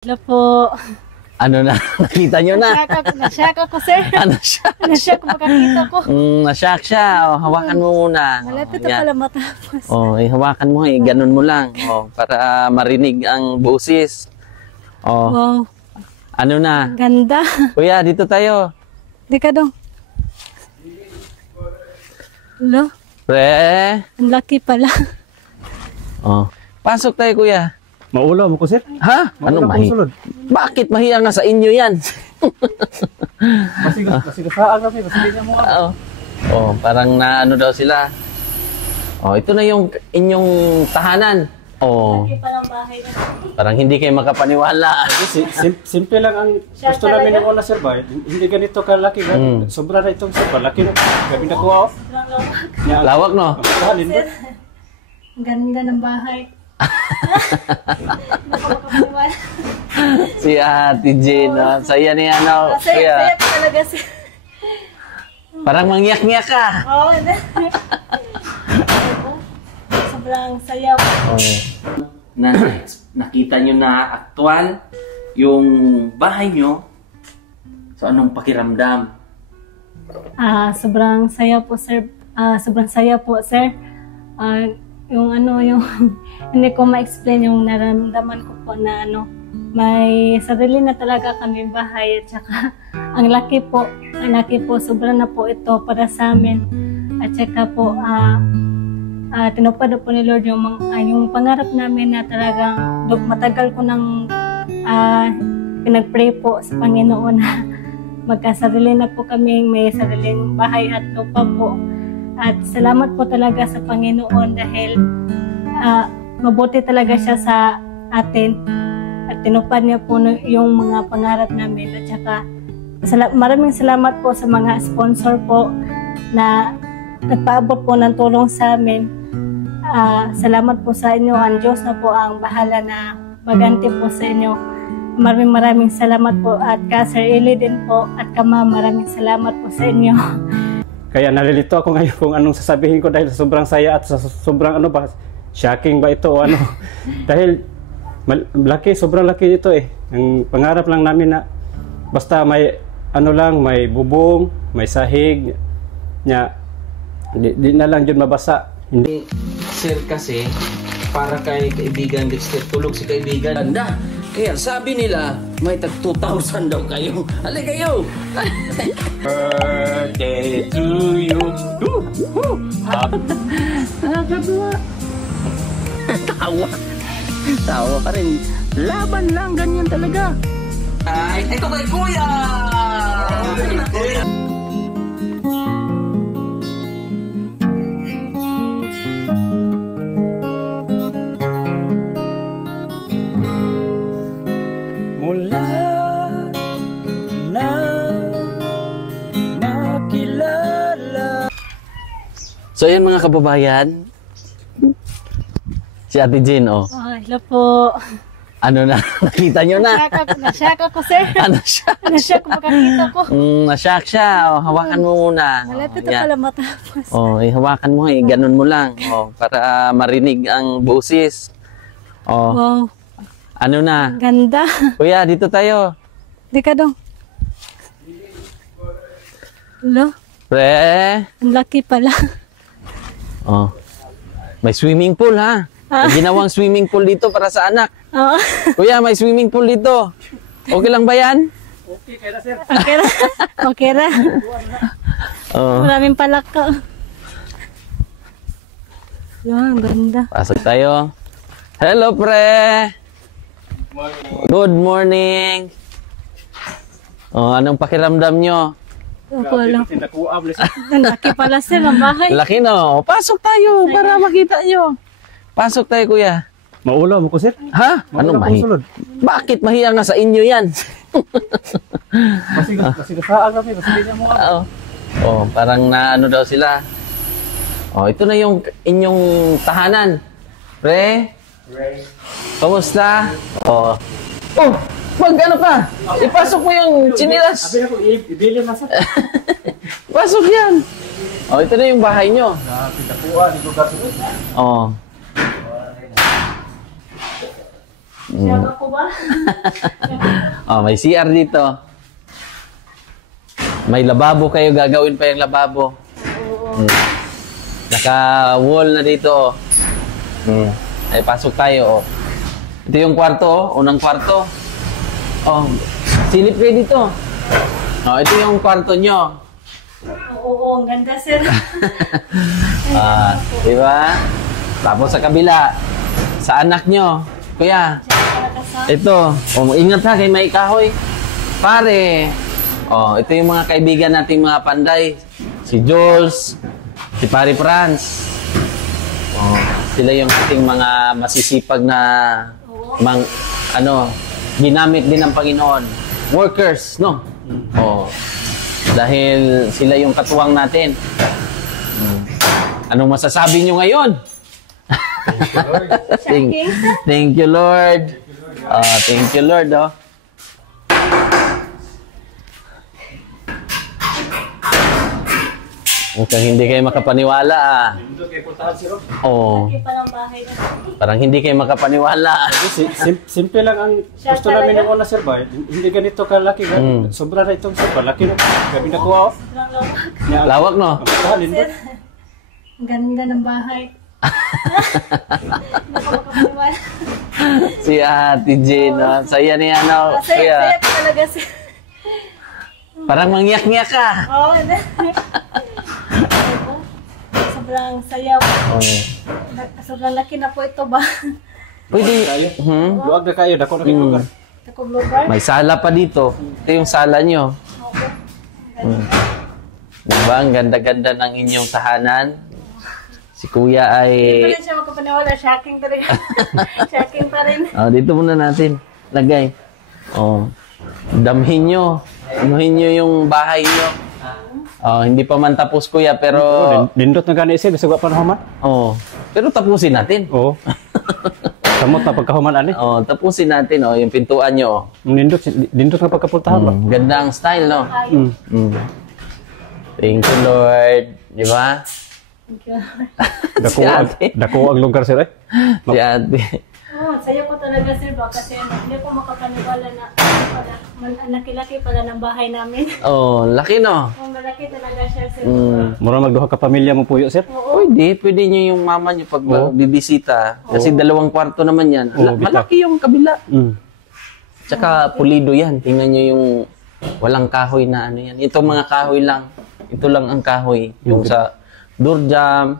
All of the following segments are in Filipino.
Hello po. Ano na? Nakita nyo na? Nasyak ako, sir. Nasyak ko makakita ko. Nasyak siya. Hawakan mo muna. Malapit na pala matapos. Hawakan mo. Ganun mo lang. Para marinig ang boses. Wow. Ano na? Ganda. Kuya, dito tayo. Di ka dong. Hello? Pre. Ang laki pala. Pasok tayo, kuya. Maulaw mo ko, sir? Ha? Ano mahi? Bakit mahiya nga sa inyo yan? Masigasaan kami, masigyan mo nga. Parang naano daw sila. Ito na yung inyong tahanan. Laki palang bahay na. Parang hindi kayo makapaniwala. Simple lang ang gusto namin ng una, sir, ba? Hindi ganito kalaki. Sobra na itong sir, laki na. Gabi na kuha. Lawak, no? Ang ganda ng bahay. Si Ate Jane, saya niya, no? Saya talaga, sir. Parang mangyak-ngyak ka. Sobrang sayaw. Nakita nyo na aktual yung bahay nyo. So, anong pakiramdam? Sobrang saya po, sir. Sobrang saya po, sir. Yung hindi ko ma-explain yung nararamdaman ko po na may sarili na talaga kami bahay at saka ang laki po, sobra na po ito para sa amin. At saka po, tinupad po ni Lord yung pangarap namin na talagang matagal ko nang pinag-pray po sa Panginoon na magkasarili na po kami, may sariling bahay at lupa po. At salamat po talaga sa Panginoon dahil mabuti talaga siya sa atin at tinupad niya po yung mga pangarap namin. At saka maraming salamat po sa mga sponsor po na nagpaabot po ng tulong sa amin. Salamat po sa inyo. Ang Diyos na po ang bahala na maganti po sa inyo. Maraming salamat po at ka Sir Eli din po at ka Ma'am, maraming salamat po sa inyo. Kaya nalilito ako ngayon kung anong sasabihin ko dahil sa sobrang saya at sa sobrang shocking ba ito o ano. Dahil sobrang laki ito eh. Ang pangarap lang namin na basta may may bubong, may sahig, di na lang dyan mabasa. Hindi. Sir kasi, para kay kaibigan Dexter, tulog si kaibigan. Ganda! Kaya sabi nila, may tag 2,000 daw kayo. Halika kayo! Birthday to you. Nakakatuwa. Tawa pa rin. Laban lang, ganyan talaga. Ay, ito kay Kuya! Mula na makilala. So yan mga kababayan, si Ate Jane, Hello po. Ano na? Nakita nyo na? Nasyak ako, sir. Nasyak ko makakita ko. Nasyak siya. Hawakan mo muna. Malapit na pala matapos. Hawakan mo. Ganun mo lang. Para marinig ang boses. Wow. Ano na? Ganda. Kuya, dito tayo. Di ka dong. Hello? Pre. Ang laki pala. May swimming pool, ha? May ginawang swimming pool dito para sa anak. Kuya, may swimming pool dito. Okay lang ba yan? Okay, kaya na, sir. Okay ra. Maraming palak ka. Ang ganda. Pasok tayo. Hello, pre. Good morning. Anong pakiramdam nyo? Ang laki pala, sir, ang bahay. Laki, no? Pasok tayo para makita nyo. Pasok tayo, kuya. Maulaw mo ko, sir? Ha? Anong mahi? Bakit mahiya nga sa inyo yan? Masigasaan kami, masigyan mo nga. Parang naano daw sila. Ito na yung inyong tahanan. Pre? Kamusta? Mag-ano ka? Ipasok mo yung chinilas. Sabi ako, ibili mo, sir. Pasok yan. Ito na yung bahay nyo. Pinakuha, dito ka, sir. Siya ako ba? Oh, may CR dito. May lababo kayo, gagawin pa yung lababo. Oo. Naka-wall na dito. Ay, pasok tayo. Ito yung kwarto, unang kwarto. Silip kayo dito. Ito yung kwarto nyo. Oo, ang ganda, sir. Di ba? Tapos sa kabila, sa anak nyo. Kuya, ito. Ingat ha, kay may kahoy. Pare. Ito yung mga kaibigan nating mga panday. Si Jules, si Pare Franz. Sila yung ating mga masisipag na ginamit din ng Panginoon. Workers, no? Dahil sila yung katuwang natin. Anong masasabi nyo ngayon? Thank you, Lord. Thank you, Lord. Mukhang hindi kayo makapaniwala. Parang hindi kayo makapaniwala. Simple lang ang gusto namin ng una, sir ba? Hindi ganito kalaki. Sobra na itong sir ba? Laki na. Gabi na kuha. Lawak, no? Ang ganda ng bahay. Si Ate Jane, no? Saya niya, no? Saya talaga, sir. Parang mangyak-ngyak ka. Sobrang saya po. Sobrang laki na po ito ba? Pwede. Luwag na kayo. Dako na kayo lugar. May sala pa dito. Ito yung sala nyo. Diba? Ang ganda-ganda ng inyong tahanan. Si Kuya ay... Hindi pa rin siya makapaniwala. Shocking talaga. Shocking pa rin. Dito muna natin. Lagay. Damhin nyo. Anuhin nyo yung bahay nyo. Hindi pa man tapos, Kuya, pero... Lindot na gani isip. Bisagwa pa na human. Pero tapusin natin. Samot na pagkahuman, ani. Tapusin natin. Yung pintuan nyo. Lindot na pagkapuntahan ba? Ganda ang style, no? Thank you, Lord. Di ba? Thank you. Dako ang lugar, sir, eh. Si Ate. Saya po talaga, sir, ba? Kasi hindi po makapaniwala na laki-laki pala ng bahay namin. Laki, no? Malaki talaga siya, sir. Mura magduha ka pamilya mo puyo, sir. Pwede nyo yung mama nyo pag bibisita. Kasi 2 kwarto naman yan. Malaki yung kabila. Tsaka pulido yan. Tingnan nyo yung walang kahoy na ano yan. Itong mga kahoy lang. Ito lang ang kahoy. Yung sa door jam.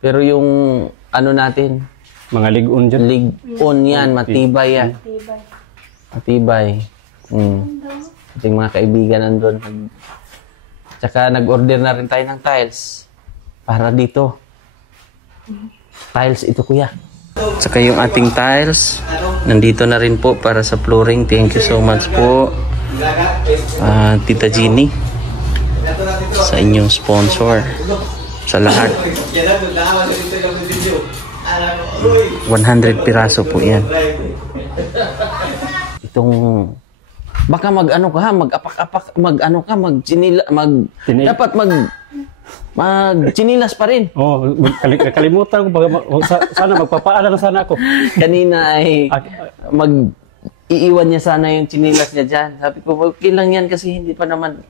Pero yung ano natin, mga ligon dyan. ligon yan. Matibay yan. Matibay. Ito yung mga kaibigan nandun. Tsaka nag-order na rin tayo ng tiles. Para dito. Tiles ito, Kuya. Tsaka yung ating tiles. Nandito na rin po para sa flooring. Thank you so much po. Tita Jeannie. Sa inyong sponsor. Sa lahat. 100 piraso po yan. Itong baka mag-ano ka ha, mag-apak-apak, mag-ano ka, dapat mag-chinilas pa rin. Kalimutan ko. Sana magpapaalam sana ako. Kanina ay iiwan niya sana yung chinilas niya dyan. Sabi ko, okay lang yan kasi hindi pa naman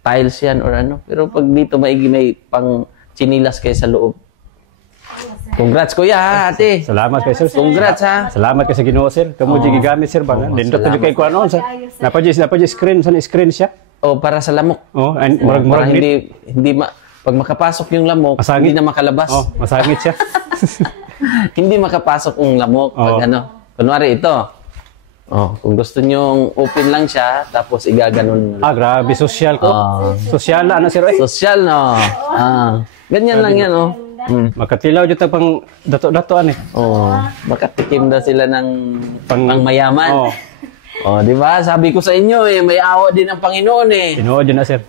tiles yan or ano. Pero pag dito may pang chinilas kayo sa loob. Congrats, Kuya, ha, ate. Salamat kay sir. Congrats, ha. Salamat kay sa Ginoo, sir. Kamu gigamit, sir, ba? Lindot pa kay kuno sa. Napadi screen siya. Para sa lamok. Murag pag makapasok yung lamok, hindi na makalabas. Masangit siya. Hindi makapasok yung lamok pag ano. Kunwari ito. Kung gusto nyong open lang siya, tapos igaganon. Grabe, social ko. Social na, sir. Social, no? Ganyan lang yan, no? Makatilaw dito pang dato-datoan eh. Makatikim na sila ng pang mayaman. Di ba? Sabi ko sa inyo may awa din ang Panginoon eh. Ginoo dyan na, sir.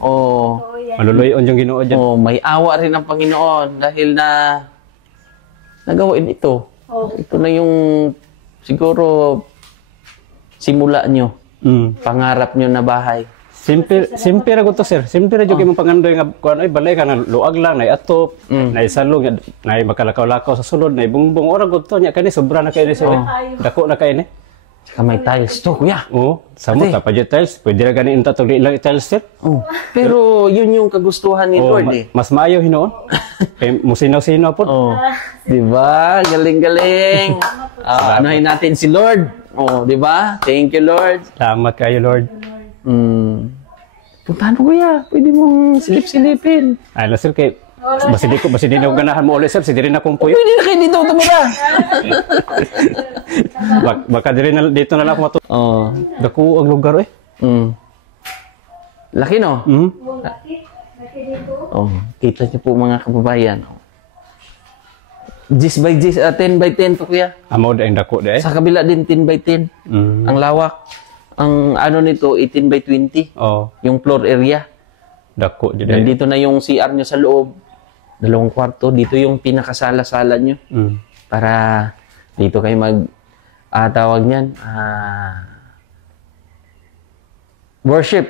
Maluluyon yung Ginoo dyan. May awa rin ang Panginoon dahil na nagawain ito. Ito na yung siguro simula nyo. Pangarap nyo na bahay. Simple ra to sir. Simple ra jud imong pangandoy nga kuan ay balay ka na luag lang na atop, na isalog na makalakaw-lakaw sa sulod na bungbong ora gud to nya kani sobra na kay ni sir. Dako na kay ni. Saka may tiles to, kuya. Oo, samo ta pa tiles. Pwede ra gani inta to ilang tiles sir. Oh. Pero yun yung kagustuhan ni Lord eh. Mas maayo hinoon. Kay musinaw-sinaw po. Oh. Di ba? Galing-galing. Anuhin natin si Lord. Oh, di ba? Thank you, Lord. Salamat kayo Lord. Paano kuya? Pwede mong silip-silipin. Ay la sir kay basi di na ganahan mo ulit sir, si diri na kong puyo. Pwede na kayo dito tumira. Baka diri na dito na lang ako matu. Oh. Dako ang lugar eh. Laki no? Oh, kita niyo po mga kababayan. 10 by 10, 10 by 10 to kuya. Amo da ang dako da eh. Sa kabila din 10 by 10. Ang lawak. Ang ano nito 18 by 20. Oh, Yung floor area. dako jud eh. Nandito na yung CR nyo sa loob. 2 kwarto. Dito yung pinakasala-sala nyo. Para dito kayo tawag niyan, worship.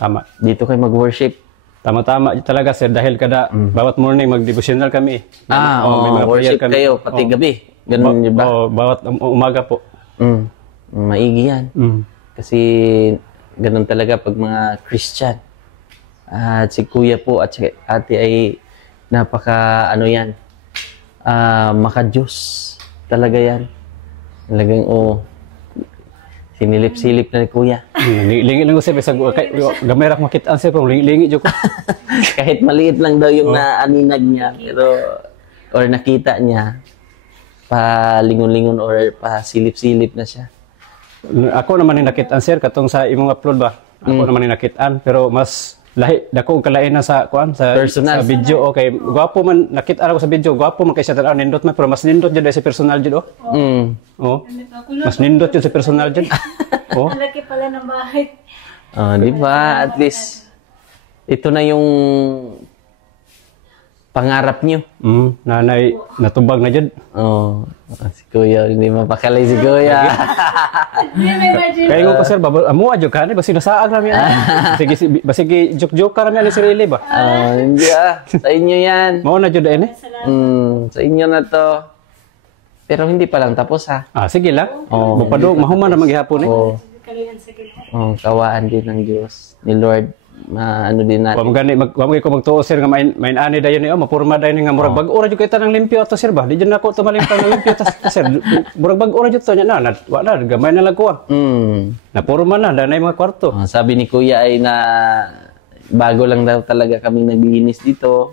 Tama. Dito kayo mag-worship. Tama-tama talaga sir dahil kada bawat morning mag-devotional kami. May mga prayer worship kayo pati gabi. Ganun yun ba? Bawat umaga po. Maigi yan. Kasi ganun talaga pag mga Christian. At si kuya po at si ate ay napaka yan, maka-Diyos talaga yan. Talagang sinilip-silip na ni kuya. Lingi lang ko sir, gamay rak makitaan sir, kung lingi jud ko. Kahit maliit lang daw yung naaninag niya, pero or nakita niya, palingon-lingon or pasilip-silip na siya. Ako naman yung nakitaan sir, katong sa imong upload ba? Ako naman yung nakitaan, pero mas lahi dako kalain na sa kuan sa video okay gwapo man nakita ko sa video gwapo man kay sa tan nindot man pero mas nindot jud sa personal jud mas nindot jud sa personal jud Malaki pala ng bahay. Di ba? At least ito na yung pangarap niyo. Nanay natubag na jud. Si kuya hindi mapakalay si kuya. Kaya ko sir amo adyo ka ni basi nasaag ra mi. Sige joke-joke ra mi ni sarili ba? Hindi sa inyo yan. Mao na jud ini. Sa inyo na to. Pero hindi pa lang tapos ha. Sige lang. Mapadog mahuman ra maghihapon eh. Kawaan din ng Diyos ni Lord. Ano din natin. Wag ko magtuo sir nga main ani dayon ni mapurma dayon nga murag bag-o ra jud kita nang limpyo to sir ba. Di jud nako tumalimpang ng limpyo ta sir. Murag bag-o ra jud to nya na wala gamay na lang ko. Napurma na danay mga kwarto. Sabi ni kuya ay na bago lang daw talaga kami naglinis dito.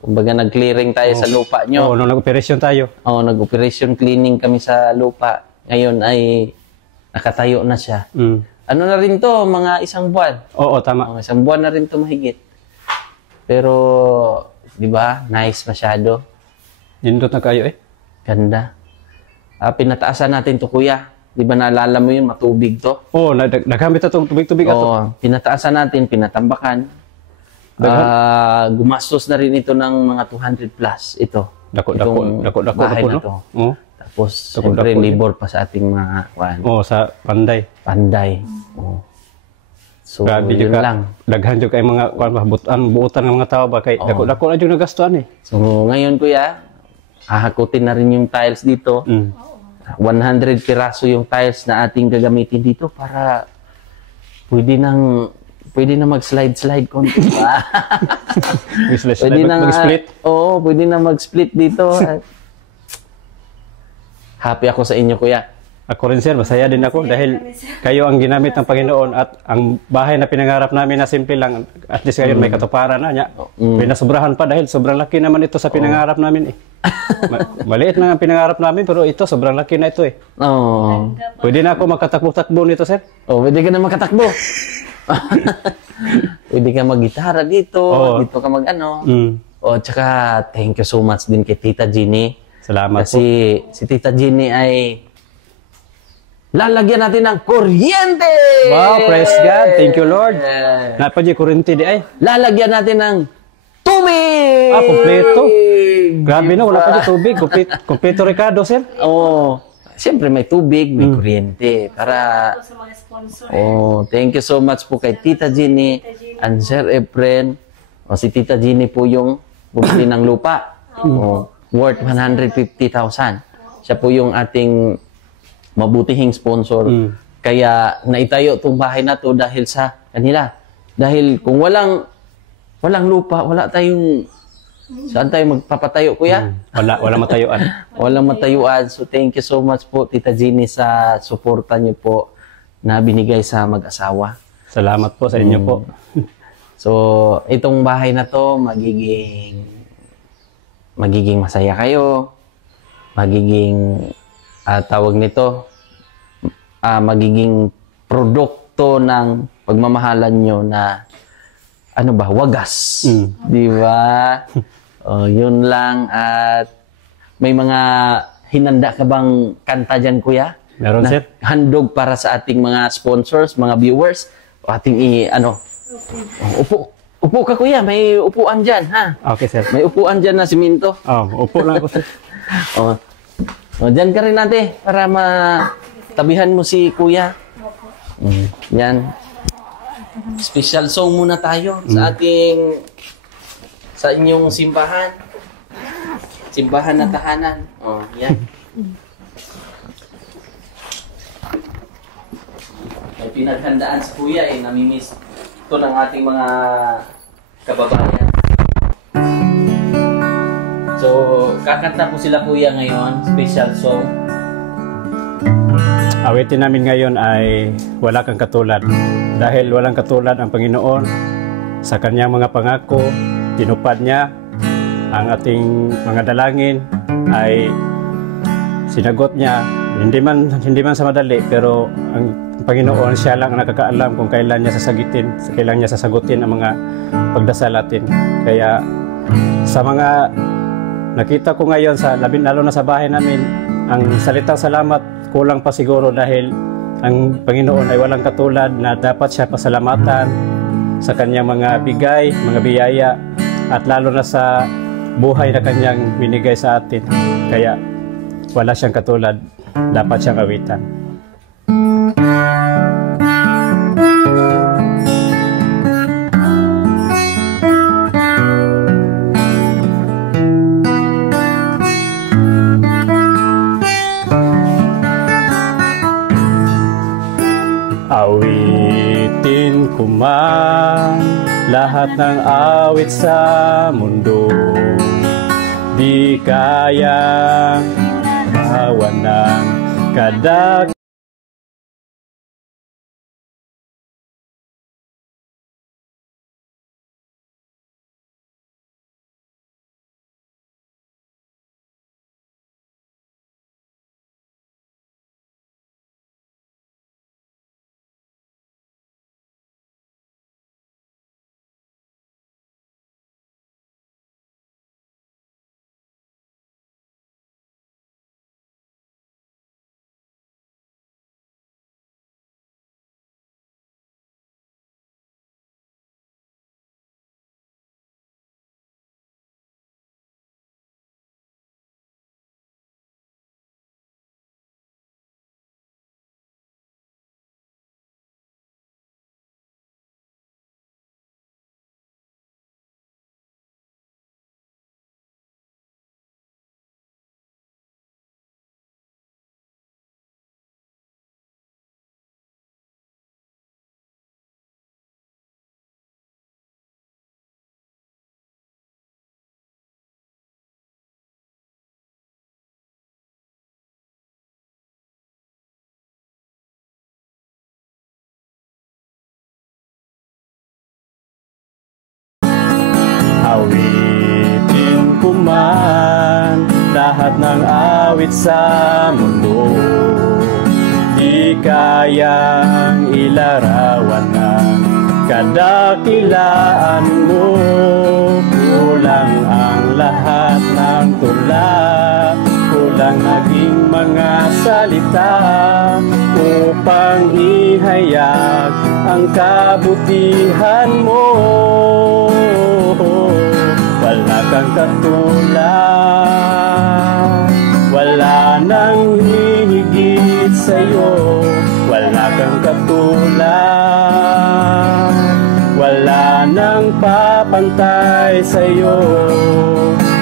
Kumbaga nag-clearing tayo sa lupa nyo. Nag-operasyon tayo. Nag-operation cleaning kami sa lupa. Ngayon ay nakatayo na siya. Ano na rin to, mga 1 buwan. Tama. 1 buwan na rin to mahigit. Pero, di ba, nice masyado. Nindot na kayo eh. Ganda. Pinataasan natin to kuya. Di ba naalala mo yun, matubig to? Nagkamit na tubig-tubig ato. Pinataasan natin, pinatambakan. Gumastos na rin ito ng mga 200 plus ito. Dako bahay na to. Tapos, siyempre, libor pa sa ating mga sa Panday. So, grabe yun lang. Daghan dyan kayo mga buutan ng mga tao ba? Dako na dyan nagastuan eh. So, ngayon kuya, hahakutin na rin yung tiles dito. 100 piraso yung tiles na ating gagamitin dito para pwede na mag-slide konti pa. Pwede na mag-split? Pwede na mag-split dito. Happy ako sa inyo, kuya. Ako rin, sir. Masaya din ako dahil kayo ang ginamit ng Panginoon at ang bahay na pinangarap namin na simple lang, at least ngayon may katuparan na. Pinasobrahan pa dahil sobrang laki naman ito sa pinangarap namin eh. Maliit lang ang pinangarap namin pero ito, sobrang laki na ito eh. Pwede na ako magkatakbo-takbo nito, sir? Pwede ka na magkatakbo. Pwede ka mag-gitara dito, dito ka mag-ano. Tsaka thank you so much din kay Tita Ginny. Salamat kasi po. Si Tita Ginny ay lalagyan natin ng kuryente! Wow, praise God. Thank you, Lord. Napadya kuryente di ay. Lalagyan natin ng tubig! Kompleto. Grabe na, wala pa dyan tubig. Kompleto Ricardo, sir. siyempre may tubig, may kuryente. Para, Ito sa mga sponsor. oh, thank you so much po kay Tita Ginny and Sir Efren. O, si Tita Ginny po yung bumili ng lupa. Oh, worth 150,000. Siya po yung ating mabutihing sponsor. Kaya naitayo itong bahay na to dahil sa kanila. Dahil kung walang lupa, wala tayong saan tayo magpapatayo, kuya? Wala matayuan. Walang matayuan. So, thank you so much po, Tita Ginny, sa suporta niyo po na binigay sa mag-asawa. Salamat po sa inyo po. So, itong bahay na to, magiging masaya kayo. Magiging, tawag nito, magiging produkto ng pagmamahalan nyo na, ano ba, wagas. Di ba? Yun lang. At may mga hinanda ka bang kanta dyan, kuya? Meron, sir. Handog para sa ating mga sponsors, mga viewers. Upo ka, kuya. May upuan dyan, ha? Okay, sir. May upuan dyan na siminto. Upo lang ako, sir. Dyan ka rin natin para matabihan mo si kuya. Yan. Special song muna tayo sa inyong simbahan. Simbahan na tahanan. Yan. May pinaghandaan sa kuya namimiss ito ng ating mga kababayan. So, kakanta po sila kuya ngayon, special song. Awitin namin ngayon ay Wala Kang Katulad. Dahil walang katulad ang Panginoon sa kanyang mga pangako, tinupad niya ang ating mga dalangin ay sinagot niya. Hindi man sa madali, pero ang Panginoon siya lang ang nakakaalam kung kailan niya sasagutin ang mga pagdasal natin. Kaya sa mga nakita ko ngayon lalo na sa bahay namin, ang salitang salamat kulang pa siguro dahil ang Panginoon ay walang katulad na dapat siya pasalamatan sa kanyang mga bigay, mga biyaya, at lalo na sa buhay na kanyang binigay sa atin. Kaya wala siyang katulad, dapat siyang awitan. Awitin ko man lahat ng awit sa mundo, di kayang bawan ng kadag. Awitin ko man lahat ng awit sa mundo, di kayang ilarawan ng kadakilaan mo. Kulang ang lahat ng tula, kulang naging mga salita upang ihayag ang kabutihan mo. Wala kang katulad, wala nang hihigit sa'yo, wala kang katulad. Wala nang papantay sa'yo,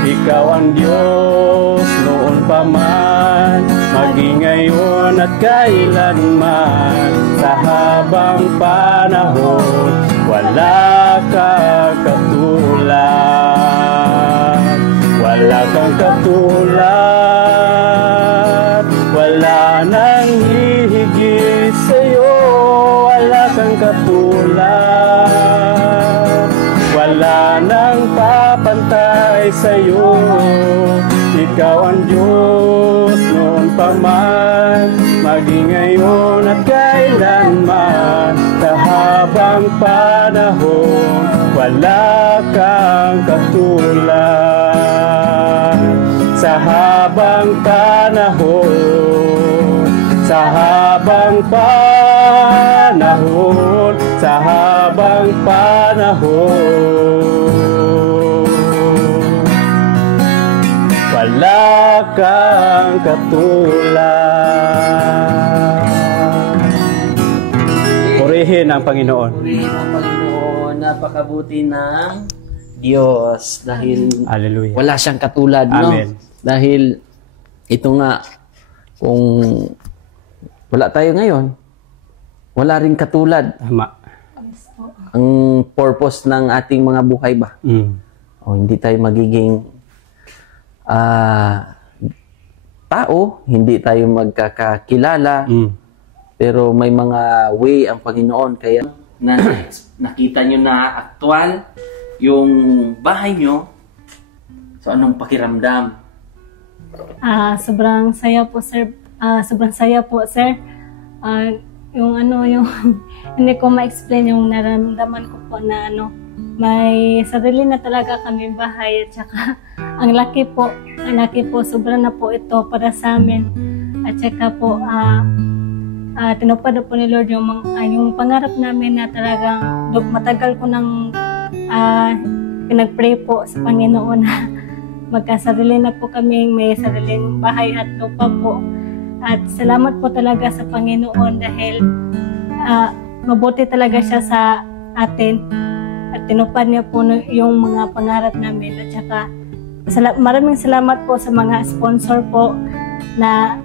ikaw ang Diyos noon pa man, maging ngayon at kailanman. Sa habang panahon, wala kang katulad. Wala kang katulad, wala nang hihigit sa'yo, wala kang katulad. Wala nang papantay sa'yo, ikaw ang Diyos noon pa man, maging ngayon at kailanman. Sa habang panahon, wala kang katulad. Sa habang panahon, sa habang panahon, sa habang panahon, wala kang katulad. Purihin ang Panginoon. Purihin ang Panginoon, napakabuti ng Diyos dahil Hallelujah. wala siyang katulad, no? Amen. Dahil ito nga, kung wala tayo ngayon, wala rin katulad. Tama. Ang purpose ng ating mga buhay ba? O hindi tayo magiging tao, hindi tayo magkakakilala, pero may mga way ang Panginoon. Kaya nakita nyo na aktual yung bahay nyo. So anong pakiramdam? Sobrang saya po, sir. Sobrang saya po, sir. Yung hindi ko ma-explain yung nararamdaman ko po na may sarili na talaga kami bahay at saka ang laki po, sobra na po ito para sa amin. At saka po, tinupad po ni Lord yung pangarap namin na talagang matagal ko nang pinag-pray po sa Panginoon na magkasarili na po kami, may sariling bahay at lupa po. At salamat po talaga sa Panginoon dahil mabuti talaga siya sa atin at tinupad niya po yung mga pangarap namin. At saka maraming salamat po sa mga sponsor po na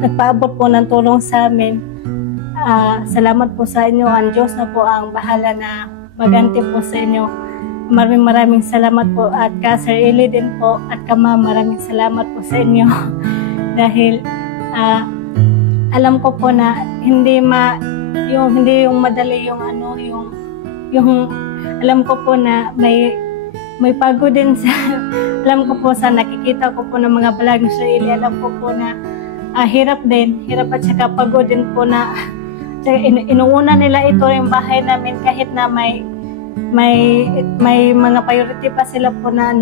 nagpaabot po ng tulong sa amin. Salamat po sa inyo. Ang Diyos na po ang bahala na maganti po sa inyo. Maraming salamat po at ka Sir Eli din po at ka Ma'am, maraming salamat po sa inyo dahil alam ko po na hindi yung madali yung alam ko po na may pagod din sa alam ko po sa nakikita ko po ng mga vlog ni Sir Eli, alam ko po na hirap at saka pagod din po na inuuna nila ito yung bahay namin kahit na may mga priority pa sila po na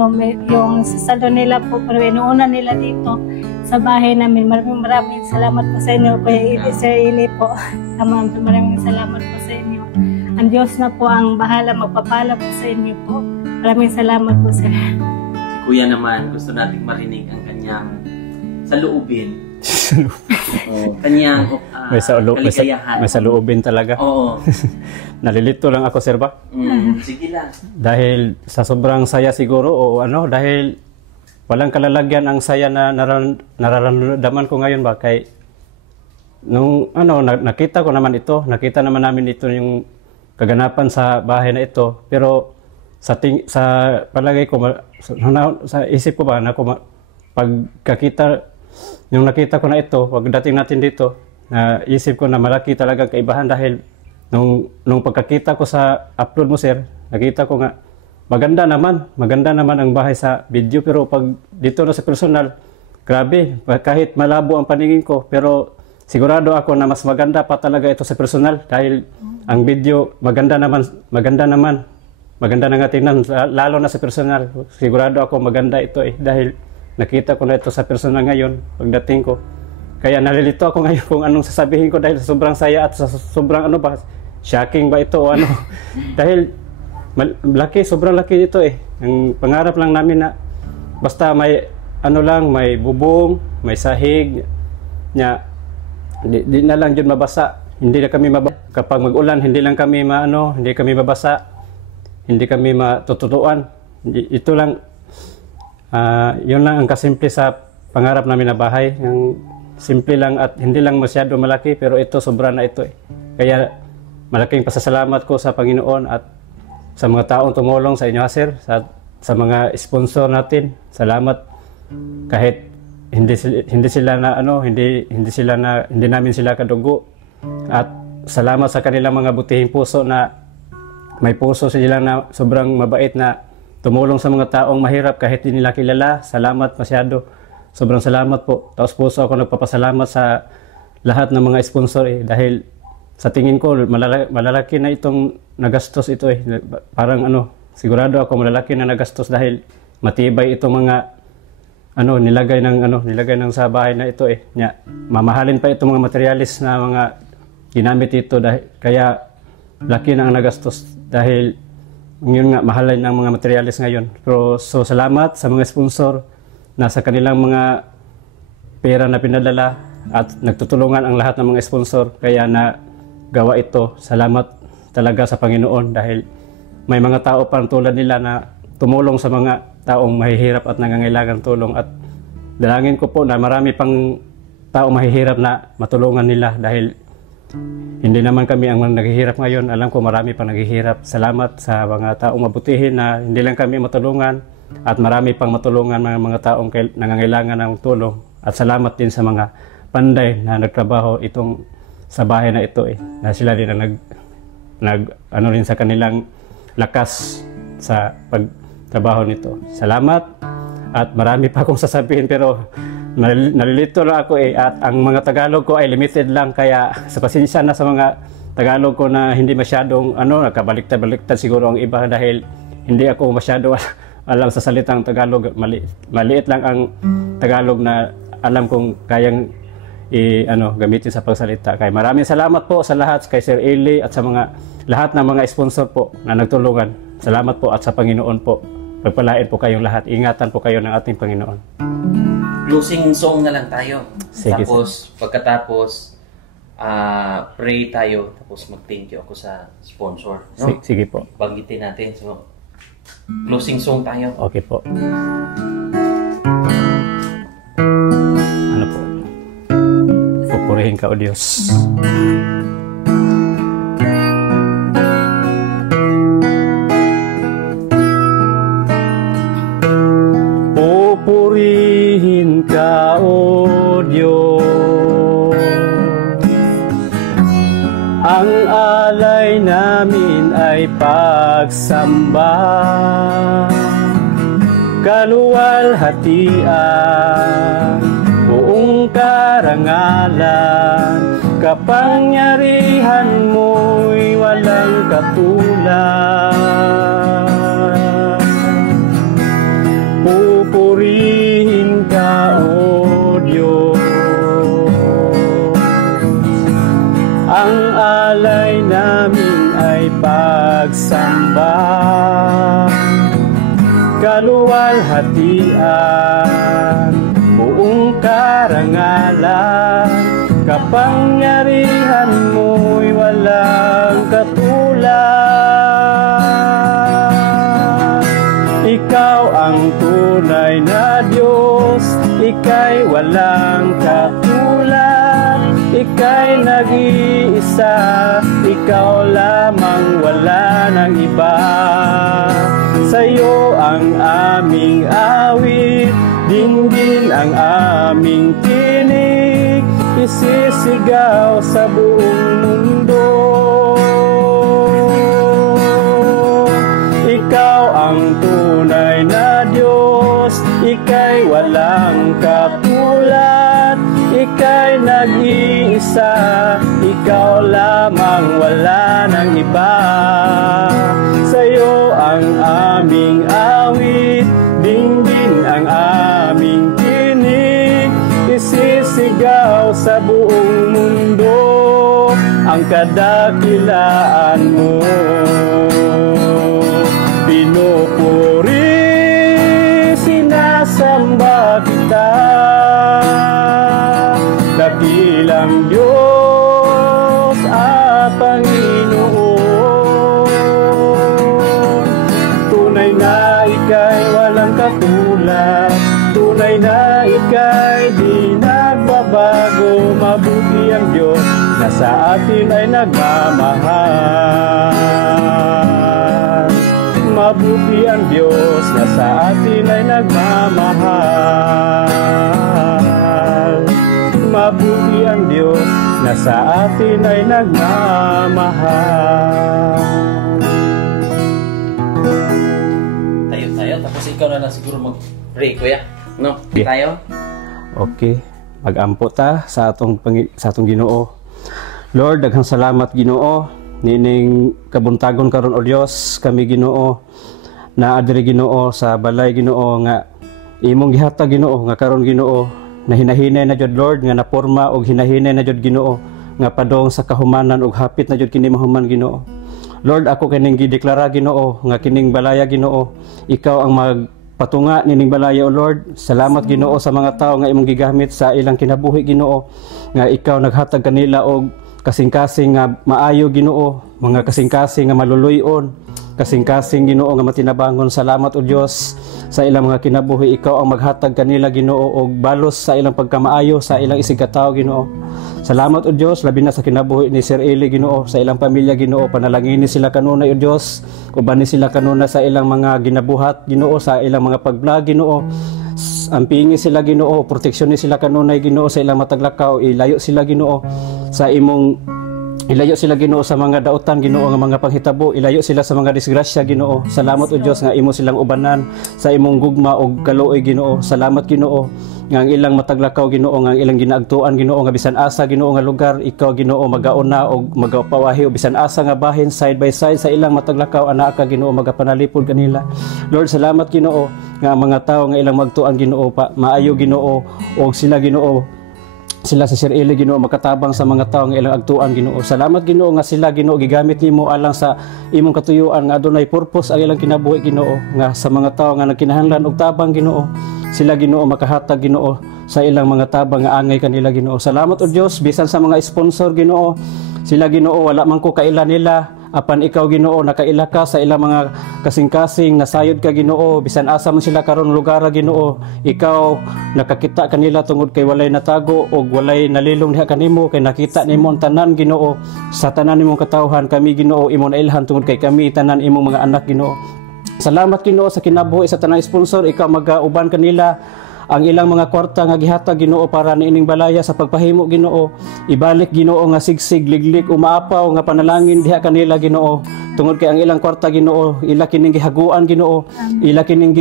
yung sasalo nila po, pero inuuna nila dito sa bahay namin. Maraming salamat po sa inyo, Kuya Sir Eli po. Maraming salamat po sa inyo. Ang Diyos na po ang bahala, magpapala po sa inyo po. Maraming salamat po, sir. Si Kuya naman, gusto nating marinig ang kanyang saloobin. Kanyang kaligayahan. May saloobin talaga. Oo. Nalilito lang ako, sir ba? Sige lang. Dahil sa sobrang saya siguro dahil walang kalalagyan ang saya na nararamdaman ko ngayon ba kay nung nakita naman namin ito yung kaganapan sa bahay na ito, pero sa palagay ko sa isip ko ba na nakita ko na ito, pagdating natin dito, isip ko na malaki talaga kaibahan dahil nung pagkakita ko sa upload mo, sir, nakita ko nga maganda naman ang bahay sa video, pero pag dito na sa personal, grabe, kahit malabo ang paningin ko, pero sigurado ako na mas maganda pa talaga ito sa personal dahil ang video maganda na nga tingnan, lalo na sa personal. Sigurado ako maganda ito dahil nakita ko na ito sa personal ngayon pagdating ko. Kaya nalilito ako ngayon kung anong sasabihin ko dahil sobrang saya at sa sobrang shocking ba ito o dahil sobrang laki ito Ang pangarap lang namin na basta may may bubong, may sahig, di na lang yun mabasa. Hindi na kami kapag mag-ulan, hindi lang kami hindi kami mabasa, hindi kami matututuan. Ito lang, yun lang ang kasimple sa pangarap namin na bahay. Yung simple lang at hindi lang masyado malaki, pero ito sobra na ito eh. Kaya malaking pasasalamat ko sa Panginoon at sa mga taong tumulong sa inyo, sir, sa mga sponsor natin. Salamat kahit hindi namin sila kadugo. At salamat sa kanilang mga butihing puso na may puso sila na sobrang mabait na tumulong sa mga taong mahirap kahit hindi nila kilala. Salamat masyado. Sobrang salamat po. Taos puso ako nagpapasalamat sa lahat ng mga sponsor dahil sa tingin ko malalaki na itong nagastos ito Parang sigurado ako malalaki na nagastos dahil matibay itong mga nilagay ng sa bahay na ito Mamahalin pa itong mga materialis na mga ginamit ito kaya laki na ang nagastos dahil yun nga mahalin ng mga materialis ngayon. Pero so salamat sa mga sponsor na sa kanilang mga pera na pinadala at nagtutulungan ang lahat ng mga sponsor kaya na gawa ito. Salamat talaga sa Panginoon dahil may mga tao pa tulad nila na tumulong sa mga taong mahihirap at nangangailangan tulong at dalangin ko po na marami pang taong mahihirap na matulungan nila dahil hindi naman kami ang naghihirap ngayon. Alam ko marami pang naghihirap. Salamat sa mga taong mabutihin na hindi lang kami matulungan at marami pang matulungan mga taong nangangailangan ng tulong. At salamat din sa mga panday na nagtrabaho itong sa bahay na ito na sila din ang rin sa kanilang lakas sa pagtrabaho nito. Salamat at marami pa akong sasabihin pero nalilito lang ako at ang mga Tagalog ko ay limited lang kaya sa pasensya na sa mga Tagalog ko na hindi masyadong nakabaliktad siguro ang iba dahil hindi ako masyado alam sa salitang Tagalog. Maliit lang ang Tagalog na alam kong kayang gamitin sa pagsalita. Kaya maraming salamat po sa lahat kay Sir Eli at sa lahat ng mga sponsor po na nagtulungan. Salamat po at sa Panginoon po. Pagpalain po kayong lahat. Ingatan po kayo ng ating Panginoon. Closing song na lang tayo. Sige, tapos, pagkatapos, pray tayo. Tapos mag-thank you ako sa sponsor. No? Sige po. Banggitin natin. So, closing song tayo. Okay po. Po? Pupurihin ka, O Diyos. Pupurihin ka, O Diyos. Ang alay namin ay pagsamba, kaluwalhatian, buong karangalan, kapangyarihan mo'y walang katulad. Pupurihin ka, O Diyos. Ang alay namin ay pagsamba, kaluwalhatian, buong karangalan, kapangyarihan mo'y walang katulad. Ikaw ang tunay na Diyos, ika'y walang katulad. Ika'y nag-iisa, ikaw lamang, wala nang iba. Sa'yo ang aming awit, dinggin ang aming tinig, isisigaw sa buong mundo. Ikaw ang tunay na Diyos, ika'y walang katulad. Ika'y nag-iisa, ikaw lamang, wala nang iba. Sa'yo ang aming awit, dinggin ang aming tinig, isisigaw sa buong mundo ang kadakilaan mo. Pinupuri, sinasamba kita, dakilang Diyos. sa atin ay nagmamahal. Mabuti ang Diyos na sa atin ay nagmamahal. Mabuti ang Diyos na sa atin ay nagmamahal. Tayo, tapos ikaw na lang siguro mag-pray, kuya. No? Yeah. Tayo? Okay, mag-ampo ta sa atong Ginoo. Lord, daghang salamat Ginoo, nining kabuntagon karon o Dios kami Ginoo, na adiri Ginoo sa balay Ginoo nga imong gihatag Ginoo nga karon Ginoo na hinahinay na jud Lord nga naporma og hinahinay na jud Ginoo nga padong sa kahumanan og hapit na jud kini mahuman Ginoo. Lord, ako kining gideklara Ginoo nga kining balaya Ginoo, ikaw ang magpatunga nining balaya o Lord. Salamat Ginoo sa mga tao nga imong gigamit sa ilang kinabuhi Ginoo, nga ikaw naghatag kanila og kasing-kasing nga maayo Ginoo, mga kasing-kasing nga maluluyon, kasing-kasing Ginoo nga matinabangon. Salamat o Dios sa ilang mga kinabuhi, ikaw ang maghatag kanila Ginoo og balos sa ilang pagkamaayo sa ilang isigkatawo Ginoo. Salamat o Dios labi na sa kinabuhi ni Sir Eli Ginoo, sa ilang pamilya Ginoo, panalangini sila kanunay o Dios, ubani sila kanuna sa ilang mga ginabuhat Ginoo, sa ilang mga pag-vlog Ginoo. Ampingi sila Ginoo, proteksyonin sila kanunay Ginoo sa ilang mataglakaw, ilayo sila Ginoo sa imong ilayo sila Ginoo sa mga dautan Ginoo nga mga panghitabo, ilayo sila sa mga disgrasya Ginoo. Salamat o Dios nga imo silang ubanan sa imong gugma og kaluoy Ginoo. Salamat Ginoo nga ang ilang mataglakaw Ginoo, nga ang ilang ginaagtuan Ginoo, nga bisan asa Ginoo nga lugar ikaw Ginoo magauna og magapawahi, o bisan asa nga bahin side by side sa ilang mataglakaw ana ka Ginoo magapanalipod kanila. Lord, salamat Ginoo nga ang mga tao nga ilang magtuan Ginoo maayo Ginoo, og sila Ginoo, sila si Sir Eli Ginoo makatabang sa mga tao nga ilang agtuan Ginoo. Salamat Ginoo nga sila Ginoo gigamit nimo alang sa imong katuyuan nga adunay purpose ang ilang kinabuhi Ginoo, nga sa mga tao nga nagkinahanglan og tabang Ginoo, sila Ginoo makahatag Ginoo sa ilang mga tabang nga angay kanila Ginoo. Salamat o Dios bisan sa mga sponsor Ginoo, sila Ginoo wala man ko kaila nila, apan ikaw Ginoo nakaila ka sa ilang mga kasing-kasing, nasayod ka Ginoo, bisan asa man sila karon lugar Ginoo, ikaw nakakita kanila tungod kay walay natago og walay nalilong diha kanimo, kay nakita nimo ang tanan Ginoo sa tanan nimong katawhan. Kami Ginoo imo nailhan tungod kay kami tanan imong mga anak Ginoo. Salamat Ginoo sa kinabuhi sa tanang sponsor, ikaw magauban kanila ang ilang mga kwarta nga gihatag Ginoo para niining balaya sa pagpahimo Ginoo. Ibalik Ginoo nga sigsig liglig umaapaw nga panalangin diha kanila Ginoo, tungod kay ang ilang kwarta Ginoo ila kining gihaguan Ginoo, ila kining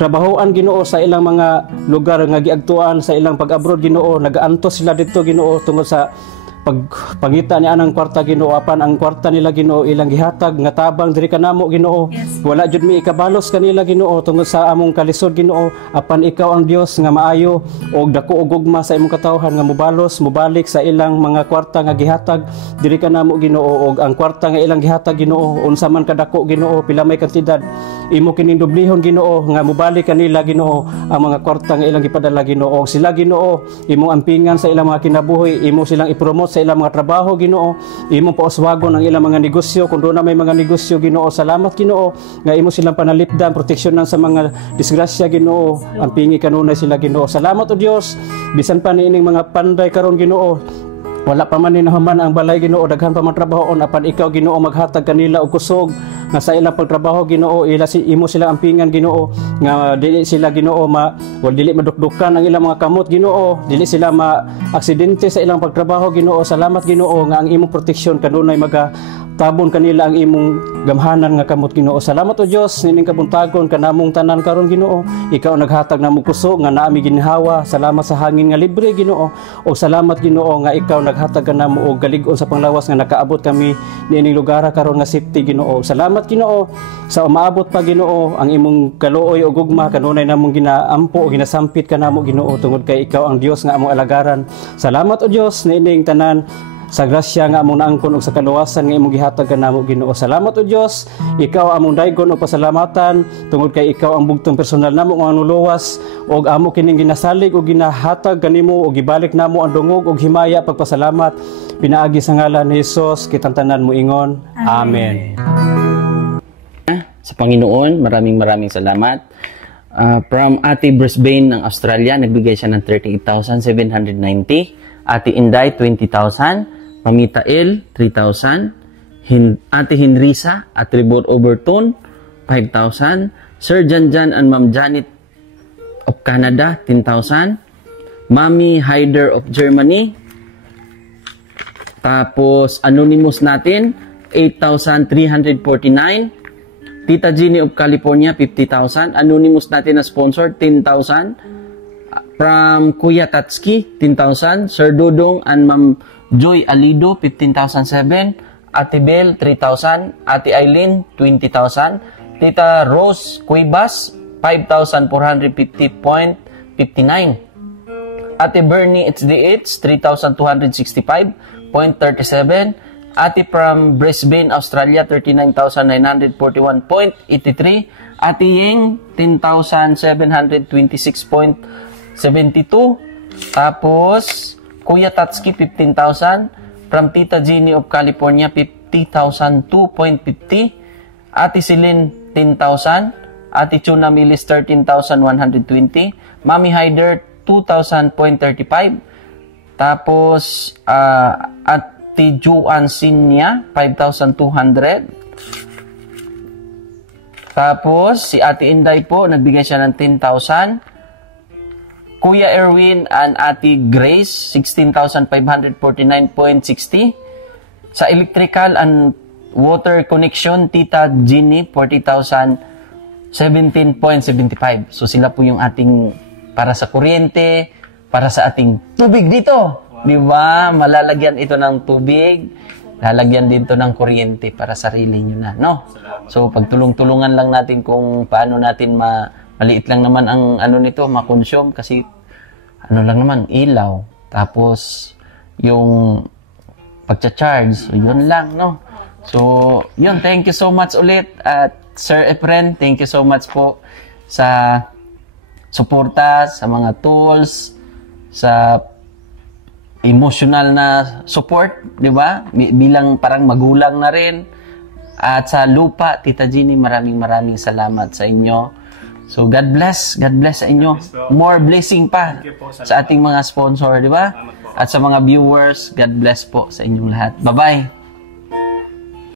trabahoan Ginoo sa ilang mga lugar nga giagtuan sa ilang pag-abroad Ginoo, nagaantos sila dito Ginoo tungod sa pagpangita ni anang kwarta Ginoo, apan ang kwarta nila Ginoo ilang gihatag nga tabang diri kanamo Ginoo. Wala jud mi ikabalos kanila Ginoo tungod sa among kalisod Ginoo, apan ikaw ang Dios nga maayo og dako og gugma sa imong katawhan nga mobalos mobalik sa ilang mga kwarta nga gihatag diri kanamo Ginoo, og ang kwarta nga ilang gihatag Ginoo unsa man kadako Ginoo, pila may kantidad, imo kining dublihon Ginoo nga mobalik kanila Ginoo ang mga kwarta nga ilang gipadala Ginoo, og sila Ginoo imong ampingan sa ilang mga kinabuhi, imo silang ipromote sa ilang mga trabaho Ginoo, imo pauswagon ang ilang mga negosyo kung doon na may mga negosyo Ginoo. Salamat Ginoo nga imo silang panalipdan, proteksyonan sa mga disgrasya Ginoo, ang pingi kanunay sila Ginoo. Salamat o Dios bisan pa niining mga panday karon Ginoo, wala pa man nahuman ang balay Ginoo, daghan pa man trabahoon, apan ikaw Ginoo maghatag kanila og kusog nga sa ilang pagtrabaho Ginoo, imo sila ampingan Ginoo nga dili sila Ginoo dili madukdukan ang ilang mga kamot Ginoo, dili sila aksidente sa ilang pagtrabaho Ginoo. Salamat Ginoo nga ang imong proteksyon kanunay tabon kanila ang imong gamhanan nga kamot Ginoo. Salamat o Dios nining kabuntagon kanamong tanan karon Ginoo, ikaw naghatag namo kuso nga naami ginhawa. Salamat sa hangin nga libre Ginoo, o salamat Ginoo nga ikaw naghatag kanamo og galig-on sa panglawas nga nakaabot kami niining lugar karon nga safety Ginoo. Salamat Ginoo sa umaabot pa Ginoo ang imong kaluoy o gugma kanunay namong ginaampo o ginasampit kanamo Ginoo, tungod kay ikaw ang Dios nga among alagaran. Salamat o Dios niining tanan sa grasya nga among naangkon og sa kaluwasan nga imong gihatag kanamo Ginoo. Salamat o Dios, ikaw among daygon og pasalamatan tungod kay ikaw ang bugtong personal namo nga nuluwas og amo kining ginasalig og ginahatag kanimo og gibalik namo ang dungog og himaya pagpasalamat. Pinaagi sa ngalan ni Hesus kitang tanan moingon. Amen. Sa Panginoon, maraming salamat. From Ate Brisbane ng Australia, nagbigay siya ng 38,790. Ate Inday, 20,000. Pamita L, 3,000. Ate Henrisa, Attribute Overton, 5,000. Sir Janjan and Ma'am Janet of Canada, 10,000. Mami Haider of Germany. Tapos, Anonymous natin, 8,349. Tita Jeannie of California, 50,000. Anonymous natin na sponsor, 10,000. From Kuya Tatski, 10,000. Sir Dudong and Ma'am Joy Alido, 15,007. Ate Bell, 3,000. Ate Eileen, 20,000. Tita Rose Cuevas, 5,450.59. Ate Bernie HDH, 3,265.37. Ate from Brisbane, Australia, 39,941.83. Ate Ying, 10,726.72. Tapos, Kuya Tatski, 15,000. From Tita Jeannie of California, 50,002.50. Ate Celine, 10,000. Ate Chuna Milis, 13,120. Mami Haider, 2,000.35. Tapos, Ate Juan Sinya, 5,200. Tapos, si Ate Inday po, nagbigay siya ng 10,000. Kuya Erwin and Ate Grace, 16,549.60. Sa electrical and water connection, Tita Ginny, 40,017.75. So, sila po yung ating para sa kuryente, para sa ating tubig dito. Di ba? Malalagyan ito ng tubig, lalagyan din ito ng kuryente para sarili nyo na, no? So, pagtulong-tulungan lang natin kung paano natin maliit lang naman ang ano nito, makonsume kasi ano lang naman, ilaw. Tapos, yung pagcha-charge, so, yun lang, no? So, yun, thank you so much ulit at Sir Efren, thank you so much po sa suporta, sa mga tools, sa emotional na support, di ba? Bilang parang magulang na rin. At sa lupa, Tita Ginny, maraming salamat sa inyo. So, God bless sa inyo. More blessing pa sa ating mga sponsor, di ba? At sa mga viewers, God bless po sa inyong lahat. Bye-bye!